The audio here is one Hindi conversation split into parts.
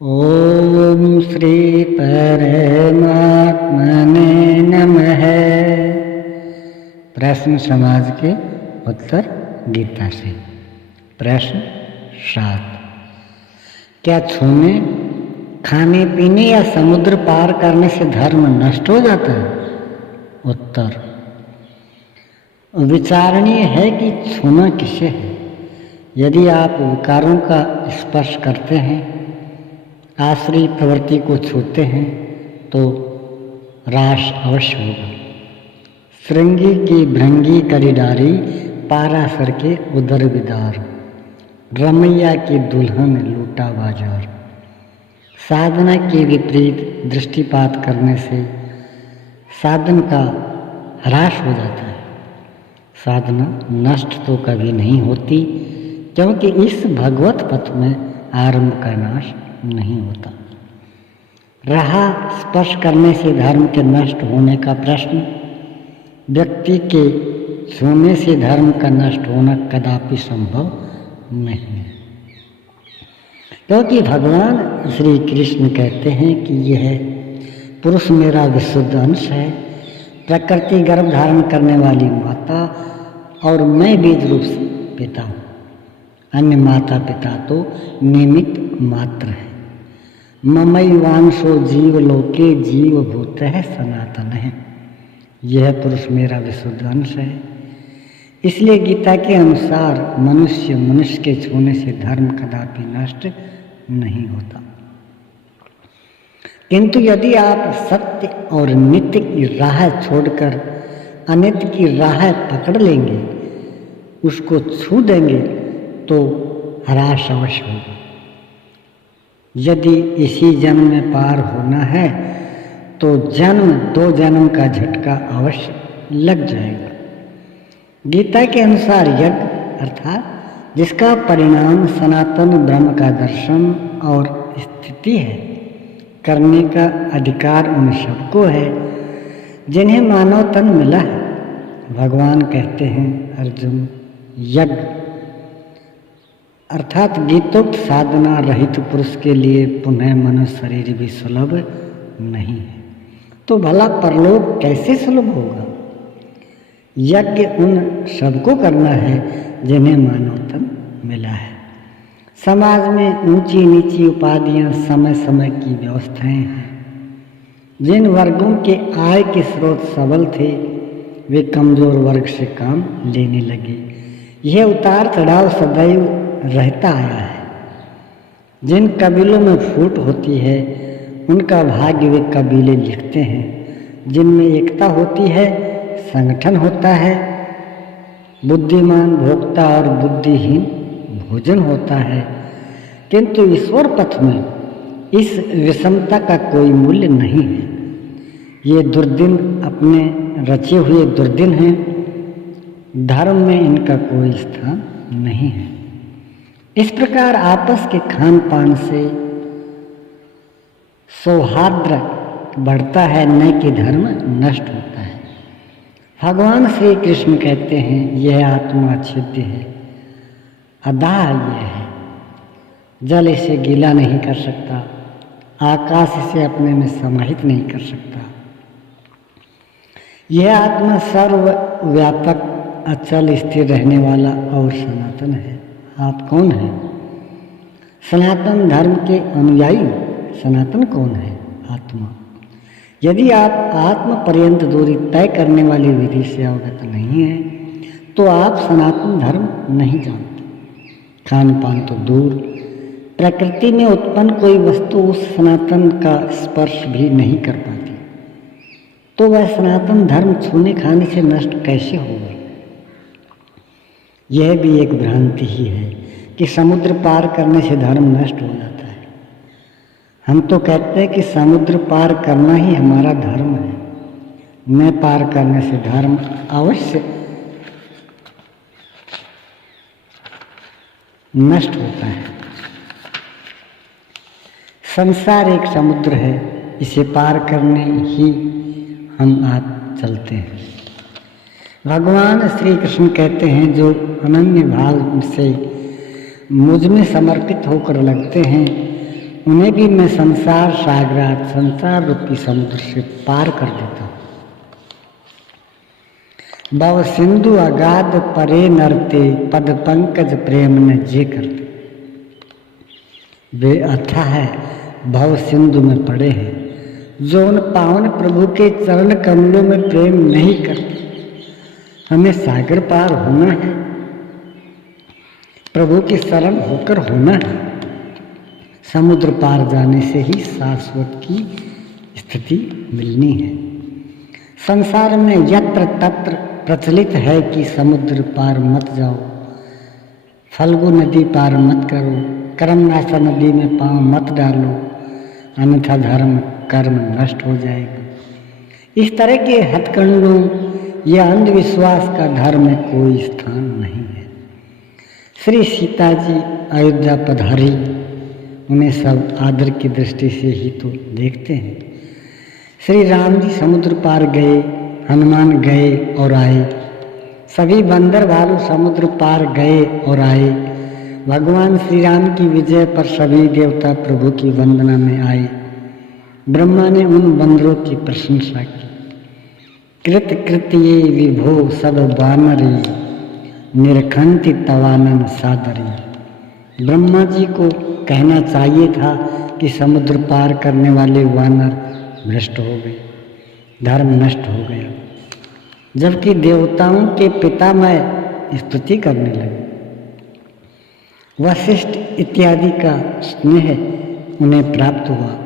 ओम श्री परमात्मने नमः। प्रश्न समाज के उत्तर गीता से। प्रश्न 7। क्या छूने, खाने पीने या समुद्र पार करने से धर्म नष्ट हो जाता है? उत्तर। विचारणीय है कि छूना किसे है। यदि आप विकारों का स्पर्श करते हैं, आश्रय प्रवृत्ति को छूते हैं, तो राश अवश्य होगा। श्रृंगी की भृंगी करी डारी, पारासर के उदर विदार, रमैया की दुल्हन लूटा बाजार। साधना के विपरीत दृष्टिपात करने से साधन का ह्रास हो जाता है। साधना नष्ट तो कभी नहीं होती, क्योंकि इस भगवत पथ में आरंभ का नाश नहीं होता। रहा स्पर्श करने से धर्म के नष्ट होने का प्रश्न। व्यक्ति के छूने से धर्म का नष्ट होना कदापि संभव नहीं है, क्योंकि भगवान श्री कृष्ण कहते हैं कि यह पुरुष मेरा विशुद्ध अंश है, प्रकृति गर्भ धारण करने वाली माता, और मैं बीज रूप से पिता हूँ। अन्य माता पिता तो निमित्त मात्र है। ममैवांशो जीव लोके जीव भूत है सनातन है। यह पुरुष मेरा विशुद्ध अंश है। इसलिए गीता के अनुसार मनुष्य के छूने से धर्म कदापि नष्ट नहीं होता। किंतु यदि आप सत्य और नित्य की राह छोड़कर अनित्य की राह पकड़ लेंगे, उसको छू देंगे, तो ह्रास अवश्य होगा। यदि इसी जन्म में पार होना है, तो जन्म 2 जन्म का झटका अवश्य लग जाएगा। गीता के अनुसार यज्ञ अर्थात जिसका परिणाम सनातन ब्रह्म का दर्शन और स्थिति है, करने का अधिकार उन सबको है जिन्हें मानव तन मिला है। भगवान कहते हैं, अर्जुन, यज्ञ अर्थात गीतोक्त साधना रहित पुरुष के लिए पुनः मनुष्य शरीर भी सुलभ नहीं है। तो भला परलोक कैसे सुलभ होगा? यज्ञ उन सबको करना है जिन्हें मानवतन मिला है। समाज में ऊंची नीची उपाधियां, समय समय की व्यवस्थाएं हैं। जिन वर्गों के आय के स्रोत सबल थे, वे कमजोर वर्ग से काम लेने लगे। यह उतार चढ़ाव सदैव रहता आया है। जिन कबीलों में फूट होती है, उनका भाग्य वे कबीले लिखते हैं। जिनमें एकता होती है, संगठन होता है। बुद्धिमान भोक्ता और बुद्धिहीन भोजन होता है। किंतु ईश्वर पथ में इस विषमता का कोई मूल्य नहीं है। ये दुर्दिन अपने रचे हुए दुर्दिन हैं। धर्म में इनका कोई स्थान नहीं है। इस प्रकार आपस के खान पान से सौहार्द बढ़ता है, न कि धर्म नष्ट होता है। भगवान श्री कृष्ण कहते हैं, यह आत्मा छिद्य है, अदाह यह है। जल इसे गीला नहीं कर सकता, आकाश इसे अपने में समाहित नहीं कर सकता। यह आत्मा सर्वव्यापक, अचल, स्थिर रहने वाला और सनातन है। आप कौन हैं? सनातन धर्म के अनुयायी। सनातन कौन है? आत्मा। यदि आप आत्म पर्यंत दूरी तय करने वाली विधि से अवगत नहीं है, तो आप सनातन धर्म नहीं जानते। खान पान तो दूर, प्रकृति में उत्पन्न कोई वस्तु उस सनातन का स्पर्श भी नहीं कर पाती, तो वह सनातन धर्म छूने खाने से नष्ट कैसे होगा? यह भी एक भ्रांति ही है कि समुद्र पार करने से धर्म नष्ट हो जाता है। हम तो कहते हैं कि समुद्र पार करना ही हमारा धर्म है। न पार करने से धर्म अवश्य नष्ट होता है। संसार एक समुद्र है, इसे पार करने ही हम आप चलते हैं। भगवान श्री कृष्ण कहते हैं, जो अनन्य भाव से मुझ में समर्पित होकर लगते हैं, उन्हें भी मैं संसार सागरात, संसार रूपी समुद्र से पार कर देता हूँ। भव सिंधु अगाध परे नरते, पद पंकज प्रेम न जे करते। वे अथा है भव सिंधु में पड़े हैं, जो उन पावन प्रभु के चरण कमलों में प्रेम नहीं करते। हमें सागर पार होना है, प्रभु की शरण होकर होना है। समुद्र पार जाने से ही शाश्वत की स्थिति मिलनी है। संसार में यत्र तत्र प्रचलित है कि समुद्र पार मत जाओ, फल्गु नदी पार मत करो, कर्मनाशा नदी में पांव मत डालो, अन्यथा धर्म कर्म नष्ट हो जाएगा। इस तरह के हथकंडों या अंधविश्वास का धर्म में कोई स्थान नहीं है। श्री सीता जी अयोध्या पधारी, उन्हें सब आदर की दृष्टि से ही तो देखते हैं। श्री राम जी समुद्र पार गए, हनुमान गए और आए, सभी बंदर भालू समुद्र पार गए और आए। भगवान श्री राम की विजय पर सभी देवता प्रभु की वंदना में आए। ब्रह्मा ने उन बंदरों की प्रशंसा की। कृत कृत्ये विभो सब वानरी, निरखंति तवानन सादरी। ब्रह्मा जी को कहना चाहिए था कि समुद्र पार करने वाले वानर भ्रष्ट हो गए, धर्म नष्ट हो गया, जबकि देवताओं के पितामह स्तुति करने लगे। वशिष्ठ इत्यादि का स्नेह उन्हें प्राप्त हुआ।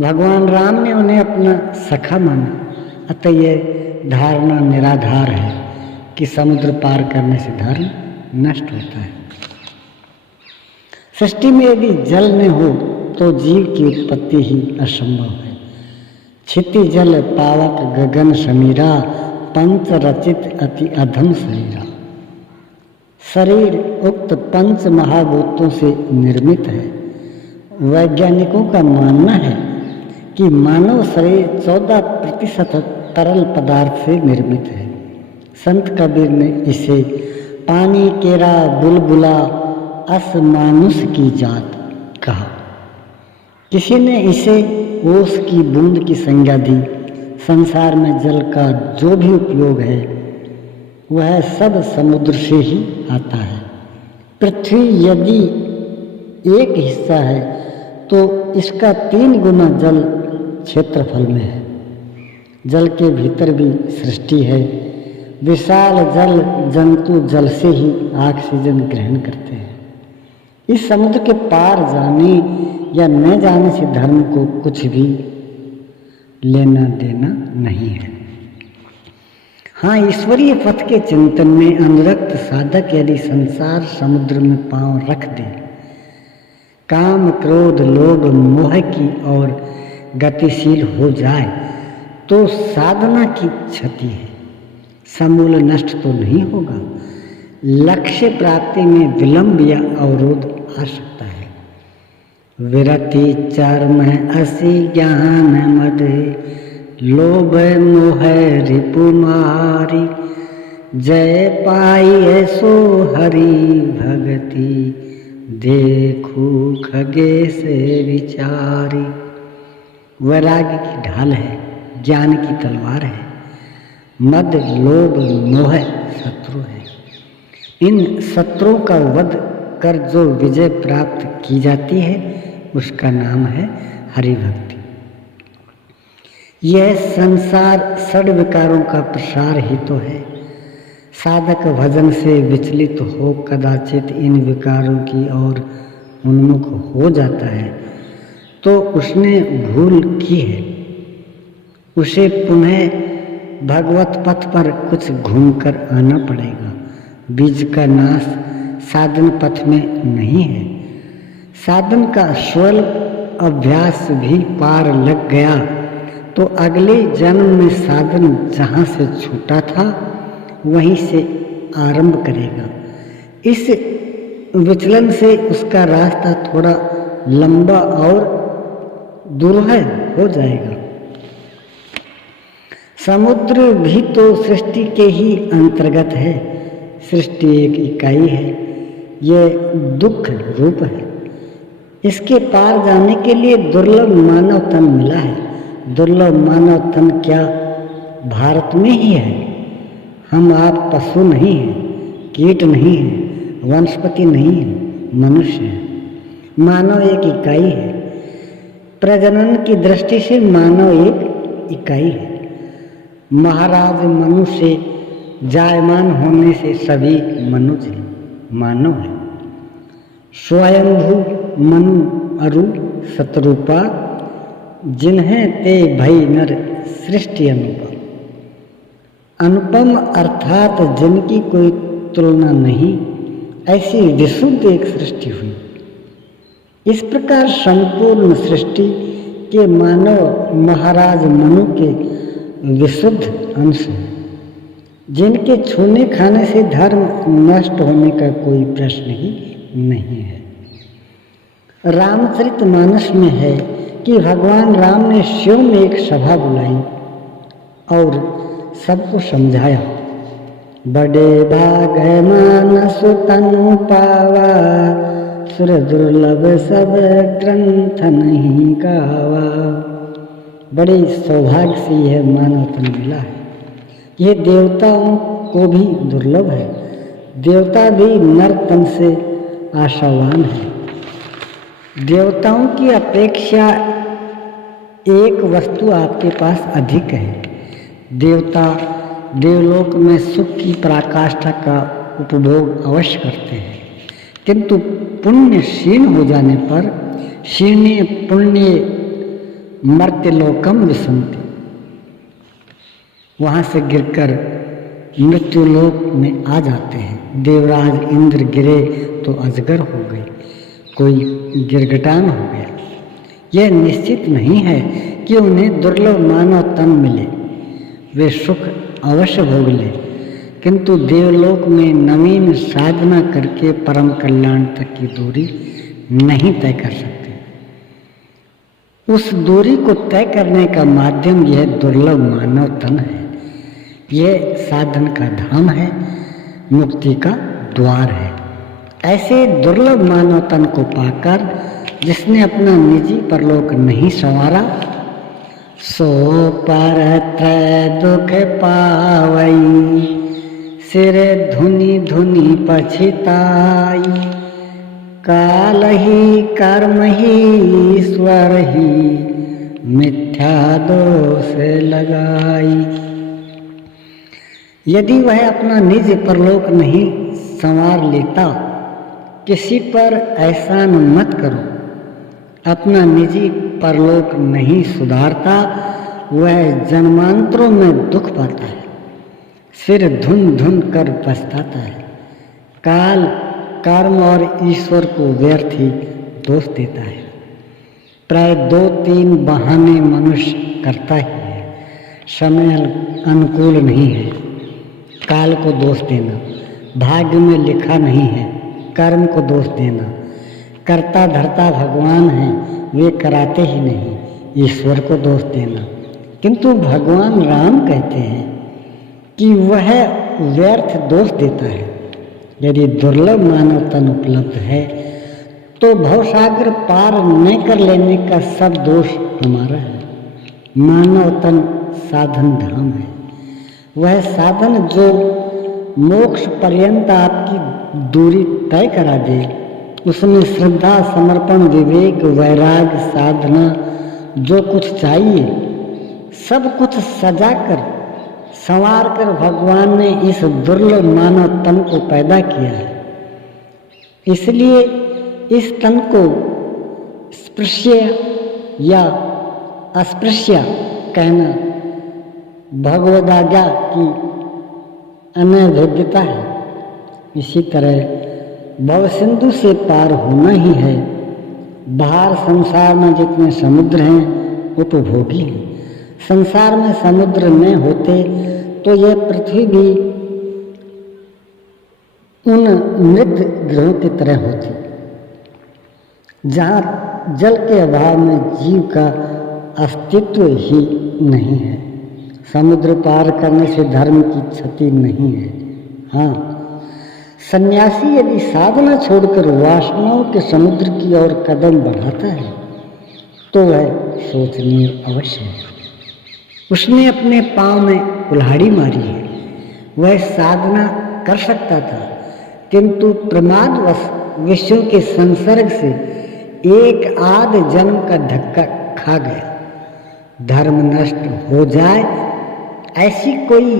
भगवान राम ने उन्हें अपना सखा माना। अतः यह धारणा निराधार है कि समुद्र पार करने से धर्म नष्ट होता है। सृष्टि में यदि जल न हो तो जीव की उत्पत्ति ही असंभव है। क्षिति जल पावक गगन समीरा, पंच रचित अति अधम शरीरा। शरीर उक्त पंच महाभूतों से निर्मित है। वैज्ञानिकों का मानना है कि मानव शरीर 14% तरल पदार्थ से निर्मित है। संत कबीर ने इसे पानी केरा बुलबुला अस मानुष की जात कहा। किसी ने इसे ओस की बूंद की संज्ञा दी। संसार में जल का जो भी उपयोग है वह सब समुद्र से ही आता है। पृथ्वी यदि एक हिस्सा है तो इसका 3 गुना जल क्षेत्रफल में है। जल के भीतर भी सृष्टि है। विशाल जल जंतु जल से ही ऑक्सीजन ग्रहण करते हैं। इस समुद्र के पार जाने या न जाने से धर्म को कुछ भी लेना देना नहीं है। हाँ, ईश्वरीय पथ के चिंतन में अनुरक्त साधक यदि संसार समुद्र में पांव रख दे, काम क्रोध लोभ मोह की ओर गतिशील हो जाए तो साधना की क्षति है, समूल नष्ट तो नहीं होगा। लक्ष्य प्राप्ति में विलंब या अवरोध आ सकता है। विरति चर्म असी ज्ञान मद, लोभ मोह रिपुमारी। जय पाई सो हरि भगति, देखू खगे से विचारी। वैराग्य की ढाल है, ज्ञान की तलवार है। मद लोभ मोह शत्रु है। इन शत्रुओं का वध कर जो विजय प्राप्त की जाती है उसका नाम है हरि भक्ति। यह संसार षड विकारों का प्रसार ही तो है। साधक भजन से विचलित हो कदाचित इन विकारों की ओर उन्मुख हो जाता है तो उसने भूल की है। उसे पुनः भगवत पथ पर कुछ घूमकर आना पड़ेगा। बीज का नाश साधन पथ में नहीं है। साधन का स्वल्प अभ्यास भी पार लग गया तो अगले जन्म में साधन जहाँ से छूटा था वहीं से आरंभ करेगा। इस विचलन से उसका रास्ता थोड़ा लंबा और दुर्लभ हो जाएगा। समुद्र भी तो सृष्टि के ही अंतर्गत है। सृष्टि एक इकाई है। यह दुख रूप है। इसके पार जाने के लिए दुर्लभ मानव तन मिला है। दुर्लभ मानव तन क्या भारत में ही है। हम आप पशु नहीं हैं, कीट नहीं हैं, वनस्पति नहीं हैं, मनुष्य हैं। मानव एक इकाई है। प्रजनन की दृष्टि से मानव एक इकाई है। महाराज मनु से जायमान होने से सभी मनुष्य मानव है। स्वयंभू मनु अरु शतरूपा, जिन्हें ते भई नर सृष्टि अनुपम। अनुपम अर्थात जिनकी कोई तुलना नहीं, ऐसी विशुद्ध एक सृष्टि हुई। इस प्रकार संपूर्ण सृष्टि के मानव महाराज मनु के विशुद्ध अंश हैं, जिनके छूने खाने से धर्म नष्ट होने का कोई प्रश्न ही नहीं है। रामचरितमानस में है कि भगवान राम ने स्वयं एक सभा बुलाई और सबको समझाया। बड़े भाग मानस तनु पावा, सुर दुर्लभ सब ग्रंथ नहीं गावा। बड़े सौभाग्य से यह मानव तन मिला है। ये देवताओं को भी दुर्लभ है। देवता भी नर तन से आशावान है। देवताओं की अपेक्षा एक वस्तु आपके पास अधिक है। देवता देवलोक में सुख की पराकाष्ठा का उपभोग अवश्य करते हैं, किंतु पुण्य क्षीण हो जाने पर क्षीणे पुण्य मर्त्यलोकम विसंति, वहाँ से गिरकर मृत्युलोक में आ जाते हैं। देवराज इंद्र गिरे तो अजगर हो गए, कोई गिरगिटान हो गया। यह निश्चित नहीं है कि उन्हें दुर्लभ मानव तन मिले, वे सुख अवश्य भोग ले, किंतु देवलोक में नवीन साधना करके परम कल्याण तक की दूरी नहीं तय कर सकते। उस दूरी को तय करने का माध्यम यह दुर्लभ मानव तन है। यह साधन का धाम है, मुक्ति का द्वार है। ऐसे दुर्लभ मानव तन को पाकर जिसने अपना निजी परलोक नहीं संवारा, सो पर त्रय दुख पावई, सिरे धुनि धुनि पछिताई। काल ही कर्म ही ईश्वर ही, मिथ्या दोष लगाई। यदि वह अपना निज परलोक नहीं संवार लेता, किसी पर एहसान मत करो, अपना निजी परलोक नहीं सुधारता, वह जन्मांतरों में दुख पाता है, सिर धुन धुन कर पछताता है। काल कर्म और ईश्वर को व्यर्थ ही दोष देता है। प्राय 2-3 बहाने मनुष्य करता ही है। समय अनुकूल नहीं है, काल को दोष देना, भाग्य में लिखा नहीं है, कर्म को दोष देना, कर्ता धर्ता भगवान है, वे कराते ही नहीं, ईश्वर को दोष देना। किंतु भगवान राम कहते हैं कि वह व्यर्थ दोष देता है। यदि दुर्लभ मानव तन उपलब्ध है तो भवसागर पार न कर लेने का सब दोष हमारा है। मानव तन साधन धाम है, वह साधन जो मोक्ष पर्यंत आपकी दूरी तय करा दे, उसमें श्रद्धा, समर्पण, विवेक, वैराग्य, साधना, जो कुछ चाहिए सब कुछ सजा कर संवार कर भगवान ने इस दुर्लभ मानव तन को पैदा किया है। इसलिए इस तन को स्पृश्य या अस्पृश्य कहना भगवदाज्ञा की अनभिज्ञता है। इसी तरह भवसिंधु से पार होना ही है। बाहर संसार में जितने समुद्र हैं उपभोगी हैं। संसार में समुद्र न होते तो यह पृथ्वी भी उन मृत ग्रहों की तरह होती, जहाँ जल के अभाव में जीव का अस्तित्व ही नहीं है। समुद्र पार करने से धर्म की क्षति नहीं है। हाँ, सन्यासी यदि साधना छोड़कर वासनाओं के समुद्र की ओर कदम बढ़ाता है तो वह सोचनीय अवश्य है। उसने अपने पांव में कुल्हाड़ी मारी है। वह साधना कर सकता था, किंतु प्रमादवश विषयों के संसर्ग से एक आध जन्म का धक्का खा गया। धर्म नष्ट हो जाए ऐसी कोई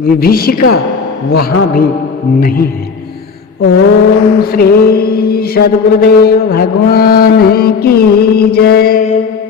विभीषिका वहां भी नहीं है। ओम श्री सद्गुरुदेव भगवान की जय।